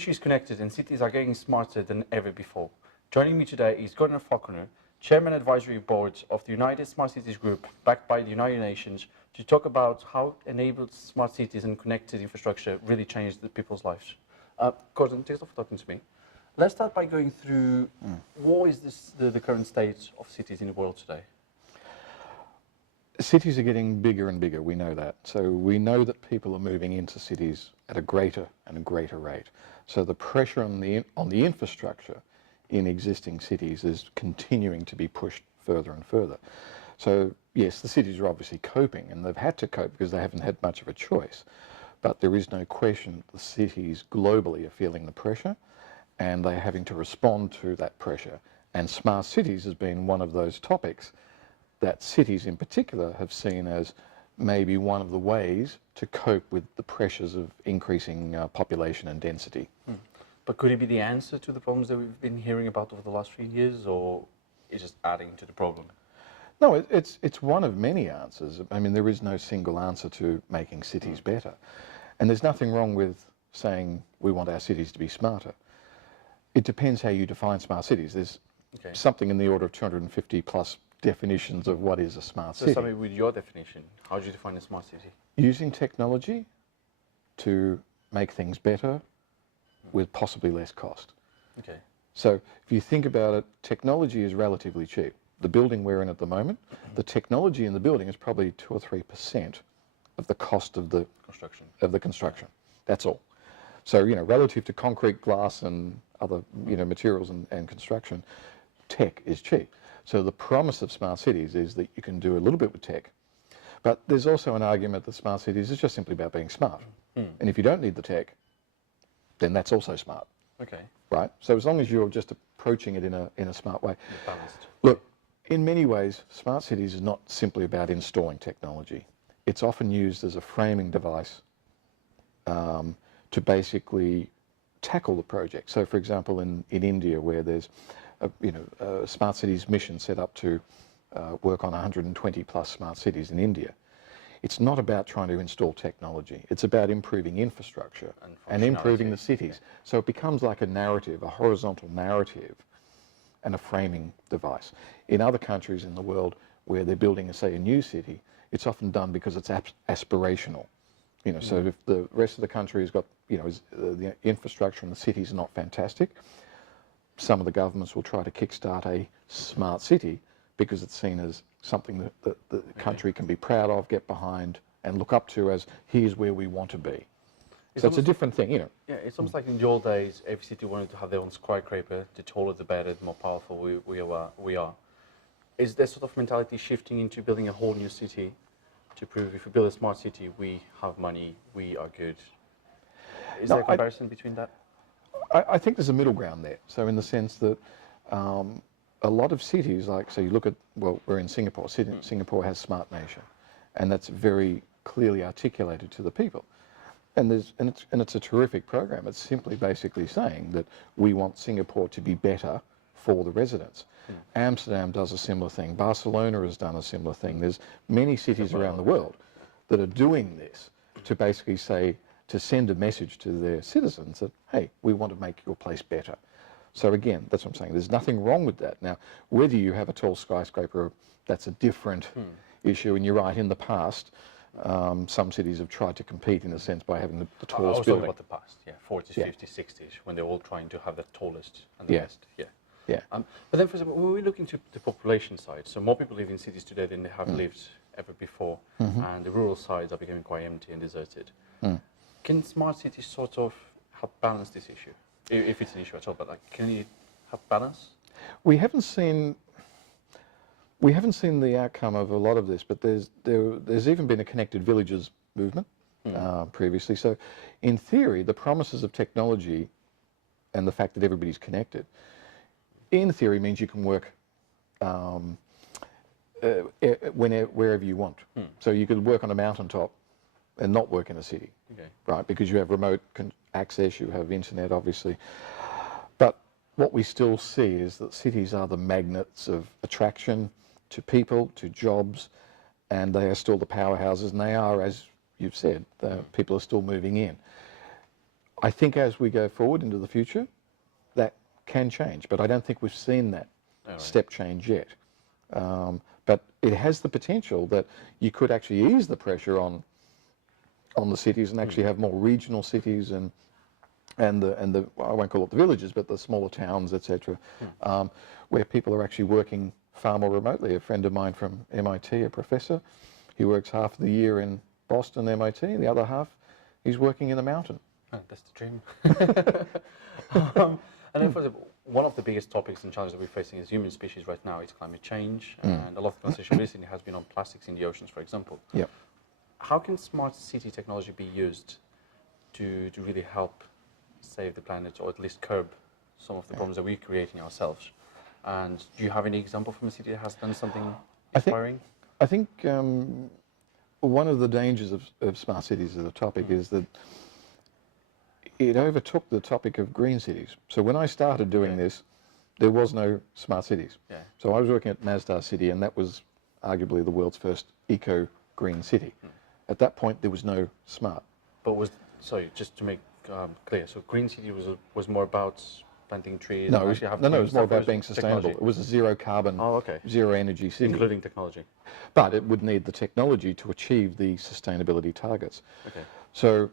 future is connected and cities are getting smarter than ever before. Joining me today is Gordon Faulconer, Chairman Advisory Board of the United Smart Cities Group, backed by the United Nations, to talk about how enabled smart cities and connected infrastructure really changed the people's lives. Gordon, thanks for talking to me. Let's start by going through what is the current state of cities in the world today? Cities are getting bigger and bigger, we know that. So we know that people are moving into cities at a greater and a greater rate. So the pressure on the infrastructure in existing cities is continuing to be pushed further and further. So yes, the cities are obviously coping, and they've had to cope because they haven't had much of a choice. But there is no question that the cities globally are feeling the pressure, and they're having to respond to that pressure. And smart cities has been one of those topics that cities in particular have seen as maybe one of the ways to cope with the pressures of increasing population and density. But could it be the answer to the problems that we've been hearing about over the last few years, or is it just adding to the problem? No, it's one of many answers. I mean, there is no single answer to making cities better. And there's nothing wrong with saying we want our cities to be smarter. It depends how you define smart cities. There's something in the order of 250 plus definitions of what is a smart city. So, with your definition, how do you define a smart city? Using technology to make things better with possibly less cost. Okay. So if you think about it, technology is relatively cheap. The building we're in at the moment, the technology in the building is probably 2 or 3% of the cost of the construction. That's all. So, you know, relative to concrete, glass and other, you know, materials and construction, tech is cheap. So the promise of smart cities is that you can do a little bit with tech, but there's also an argument that smart cities is just simply about being smart. And if you don't need the tech, then that's also smart. Okay. Right? So as long as you're just approaching it in a smart way. Balanced. Look, in many ways, smart cities is not simply about installing technology. It's often used as a framing device to basically tackle the project. So for example, in India, where there's a smart cities mission set up to work on 120 plus smart cities in India. It's not about trying to install technology. It's about improving infrastructure and improving the cities. So it becomes like a narrative, a horizontal narrative and a framing device. In other countries in the world where they're building, say, a new city, it's often done because it's aspirational. You know, so if the rest of the country has got, you know, the infrastructure and the cities are not fantastic, some of the governments will try to kickstart a smart city because it's seen as something that the country can be proud of, get behind, and look up to as here's where we want to be. So it's a different thing, you know. Yeah, it's almost like in the old days, every city wanted to have their own skyscraper. The taller, the better, the more powerful we are. Is that sort of mentality shifting into building a whole new city to prove if we build a smart city, we have money, we are good? Is there a comparison between that? I think there's a middle ground there. So in the sense that a lot of cities, like, so you look at, well, we're in Singapore. Singapore has Smart Nation, and that's very clearly articulated to the people. And it's a terrific program. It's simply basically saying that we want Singapore to be better for the residents. Amsterdam does a similar thing. Barcelona has done a similar thing. There's many cities around the world that are doing this to basically say, to send a message to their citizens that, hey, we want to make your place better. So again, that's what I'm saying. There's nothing wrong with that. Now, whether you have a tall skyscraper, that's a different issue. And you're right, in the past, some cities have tried to compete in a sense by having the tallest building. I was talking about the past, 40s, 50s, 60s, when they're all trying to have the tallest and the best. Yeah. But then, for example, when we look into the population side, so more people live in cities today than they have lived ever before, and the rural sides are becoming quite empty and deserted. Can smart cities sort of help balance this issue, if it's an issue at all? But like, can it help balance? We haven't seen the outcome of a lot of this, but there's even been a connected villages movement previously. So, in theory, the promises of technology and the fact that everybody's connected, in theory, means you can work wherever you want. So you could work on a mountaintop and not work in a city, right? Because you have remote access, you have internet, obviously. But what we still see is that cities are the magnets of attraction to people, to jobs, and they are still the powerhouses, and they are, as you've said, people are still moving in. I think as we go forward into the future, that can change, but I don't think we've seen that step change yet. But it has the potential that you could actually ease the pressure on the cities and actually have more regional cities and the I won't call it the villages, but the smaller towns, etc., where people are actually working far more remotely. A friend of mine from MIT, a professor, he works half of the year in Boston, MIT, and the other half he's working in the mountain. Oh, that's the dream. And then one of the biggest topics and challenges that we're facing as human species right now is climate change, and a lot of conversation recently has been on plastics in the oceans, for example. Yeah. How can smart city technology be used to really help save the planet, or at least curb some of the problems that we're creating ourselves? And do you have any example from a city that has done something inspiring? I think one of the dangers of smart cities as a topic is that it overtook the topic of green cities. So when I started doing this, there was no smart cities. Yeah. So I was working at Masdar City, and that was arguably the world's first eco-green city. At that point, there was no smart. But sorry, just to make clear, so green city was more about planting trees? No, and it actually have was green more stuff, or about being sustainable. technology? It was a zero carbon, zero energy city. Including technology. But it would need the technology to achieve the sustainability targets. Okay. So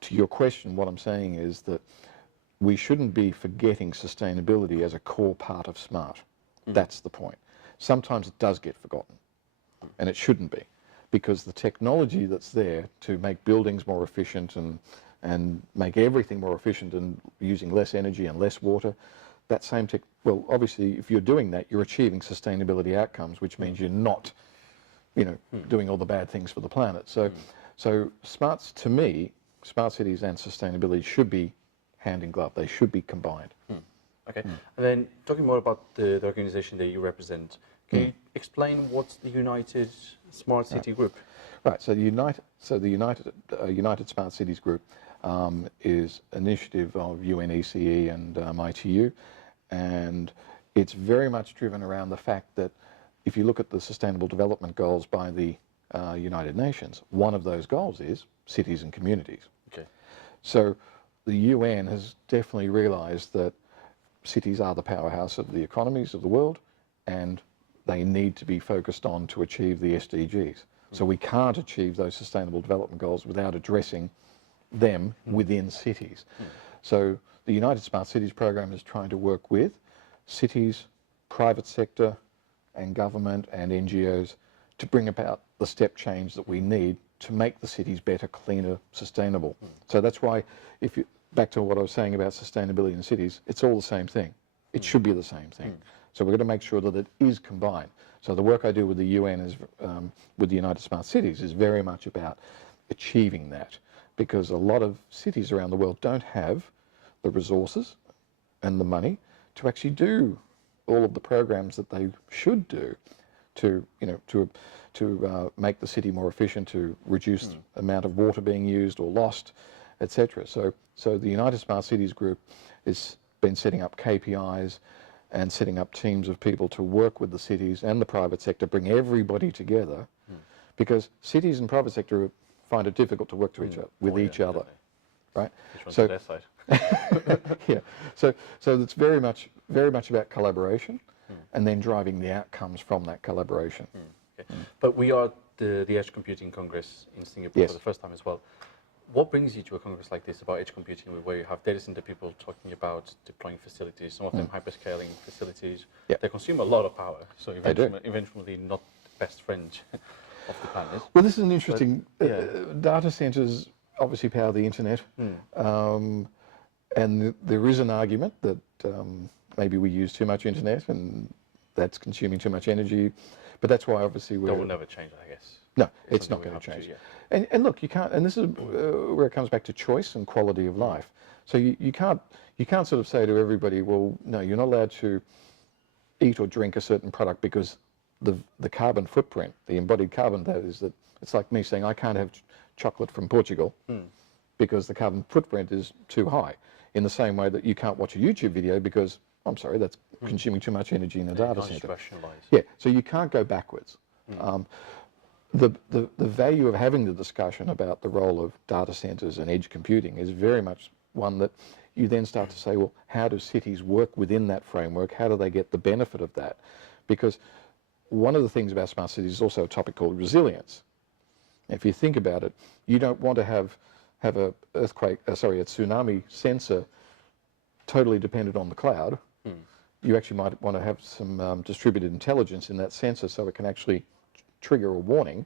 to your question, what I'm saying is that we shouldn't be forgetting sustainability as a core part of smart. That's the point. Sometimes it does get forgotten, and it shouldn't be, because the technology that's there to make buildings more efficient and make everything more efficient and using less energy and less water, that same tech, well, obviously, if you're doing that, you're achieving sustainability outcomes, which means you're not, doing all the bad things for the planet. So smarts, to me, smart cities and sustainability should be hand in glove. They should be combined. Okay. And then talking more about the organization that you represent, can you explain what's the United Smart City Group? Right. So the United Smart Cities Group is an initiative of UNECE and ITU, and it's very much driven around the fact that if you look at the Sustainable Development Goals by the United Nations, one of those goals is cities and communities. Okay. So the UN has definitely realized that cities are the powerhouse of the economies of the world, and they need to be focused on to achieve the SDGs. So we can't achieve those Sustainable Development Goals without addressing them within cities. So the United Smart Cities program is trying to work with cities, private sector, and government and NGOs to bring about the step change that we need to make the cities better, cleaner, sustainable. So that's why, back to what I was saying about sustainability in cities, it's all the same thing. It should be the same thing. So we're going to make sure that it is combined. So the work I do with the UN is, with the United Smart Cities, is very much about achieving that, because a lot of cities around the world don't have the resources and the money to actually do all of the programs that they should do to make the city more efficient, to reduce the amount of water being used or lost, etc. So the United Smart Cities Group has been setting up KPIs and setting up teams of people to work with the cities and the private sector, bring everybody together, because cities and private sector find it difficult to work with each other, right? Which one's So on their side? yeah, so it's very much about collaboration, and then driving the outcomes from that collaboration. Okay. But we are the Edge Computing Congress in Singapore for the first time as well. What brings you to a congress like this about edge computing, where you have data center people talking about deploying facilities, some of them hyperscaling facilities? They consume a lot of power, so eventually not the best friend of the planet. Well, this is an interesting, data centers obviously power the internet, and there is an argument that maybe we use too much internet and that's consuming too much energy, but that's why obviously that will never change, I guess. No, it's not going to change. And look, you can't, and this is where it comes back to choice and quality of life. So you can't sort of say to everybody, well, no, you're not allowed to eat or drink a certain product because the carbon footprint, the embodied carbon, that is, that it's like me saying I can't have chocolate from Portugal because the carbon footprint is too high. In the same way that you can't watch a YouTube video because, I'm sorry, that's consuming too much energy in a data center. Yeah, so you can't go backwards. The value of having the discussion about the role of data centers and edge computing is very much one that you then start to say, well, how do cities work within that framework? How do they get the benefit of that? Because one of the things about smart cities is also a topic called resilience. If you think about it, you don't want to have a tsunami sensor totally dependent on the cloud. You actually might want to have some distributed intelligence in that sensor so it can actually trigger a warning,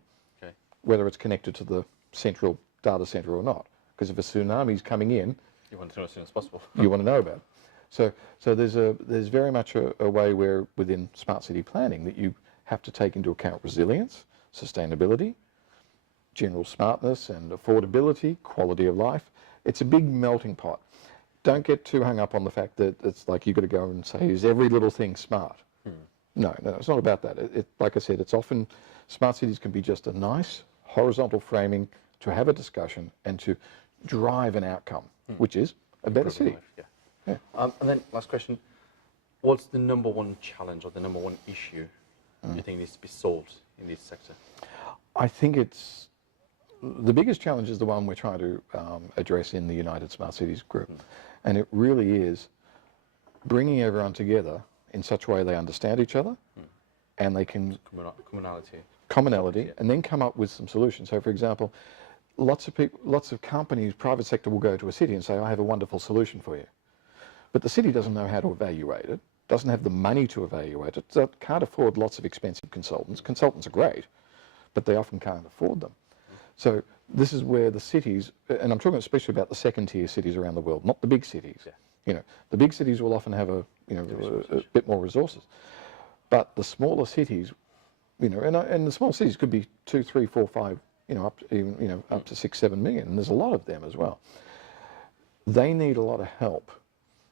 whether it's connected to the central data center or not. Because if a tsunami is coming in, You want to know as soon as possible. you want to know about it. So there's very much a way where within smart city planning that you have to take into account resilience, sustainability, general smartness and affordability, quality of life. It's a big melting pot. Don't get too hung up on the fact that it's like you've got to go and say, is every little thing smart? No, it's not about that. Like I said, it's often, smart cities can be just a nice horizontal framing to have a discussion and to drive an outcome, which is a better city. Life, yeah. And then last question, what's the number one challenge or the number one issue you think needs to be solved in this sector? I think it's, the biggest challenge is the one we're trying to address in the United Smart Cities Group. And it really is bringing everyone together in such a way they understand each other and they can commonality and then come up with some solutions. So for example, lots of people, lots of companies, private sector will go to a city and say, I have a wonderful solution for you. But the city doesn't know how to evaluate it, doesn't have the money to evaluate it, so it can't afford lots of expensive consultants. Consultants are great, but they often can't afford them. So this is where the cities, and I'm talking especially about the second tier cities around the world, not the big cities. You know, the big cities will often have a bit more resources, but the smaller cities, and the small cities could be 2, 3, 4, 5, up to 6, 7 million, and there's a lot of them as well. They need a lot of help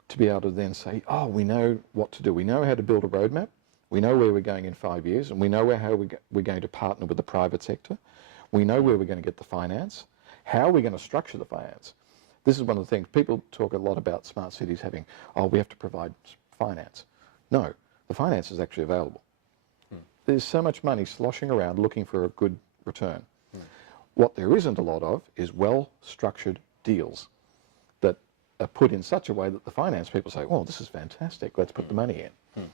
to be able to then say, oh, we know what to do. We know how to build a roadmap. We know where we're going in 5 years, and we know how we're going to partner with the private sector. We know where we're going to get the finance. How are we going to structure the finance? This is one of the things, people talk a lot about smart cities having, we have to provide finance. No, the finance is actually available. There's so much money sloshing around looking for a good return. What there isn't a lot of is well-structured deals that are put in such a way that the finance people say, oh, this is fantastic, let's put the money in. So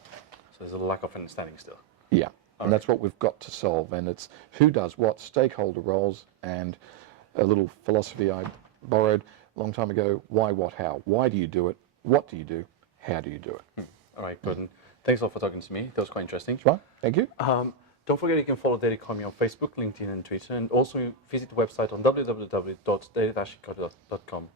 there's a lack of understanding still. Yeah. And that's what we've got to solve. And it's who does what, stakeholder roles, and a little philosophy I borrowed a long time ago, why, what, how. Why do you do it? What do you do? How do you do it? All right, Gordon. Thanks a lot for talking to me. That was quite interesting. Right. Thank you. Don't forget you can follow Data Economy on Facebook, LinkedIn and Twitter, and also visit the website on www.data-economy.com.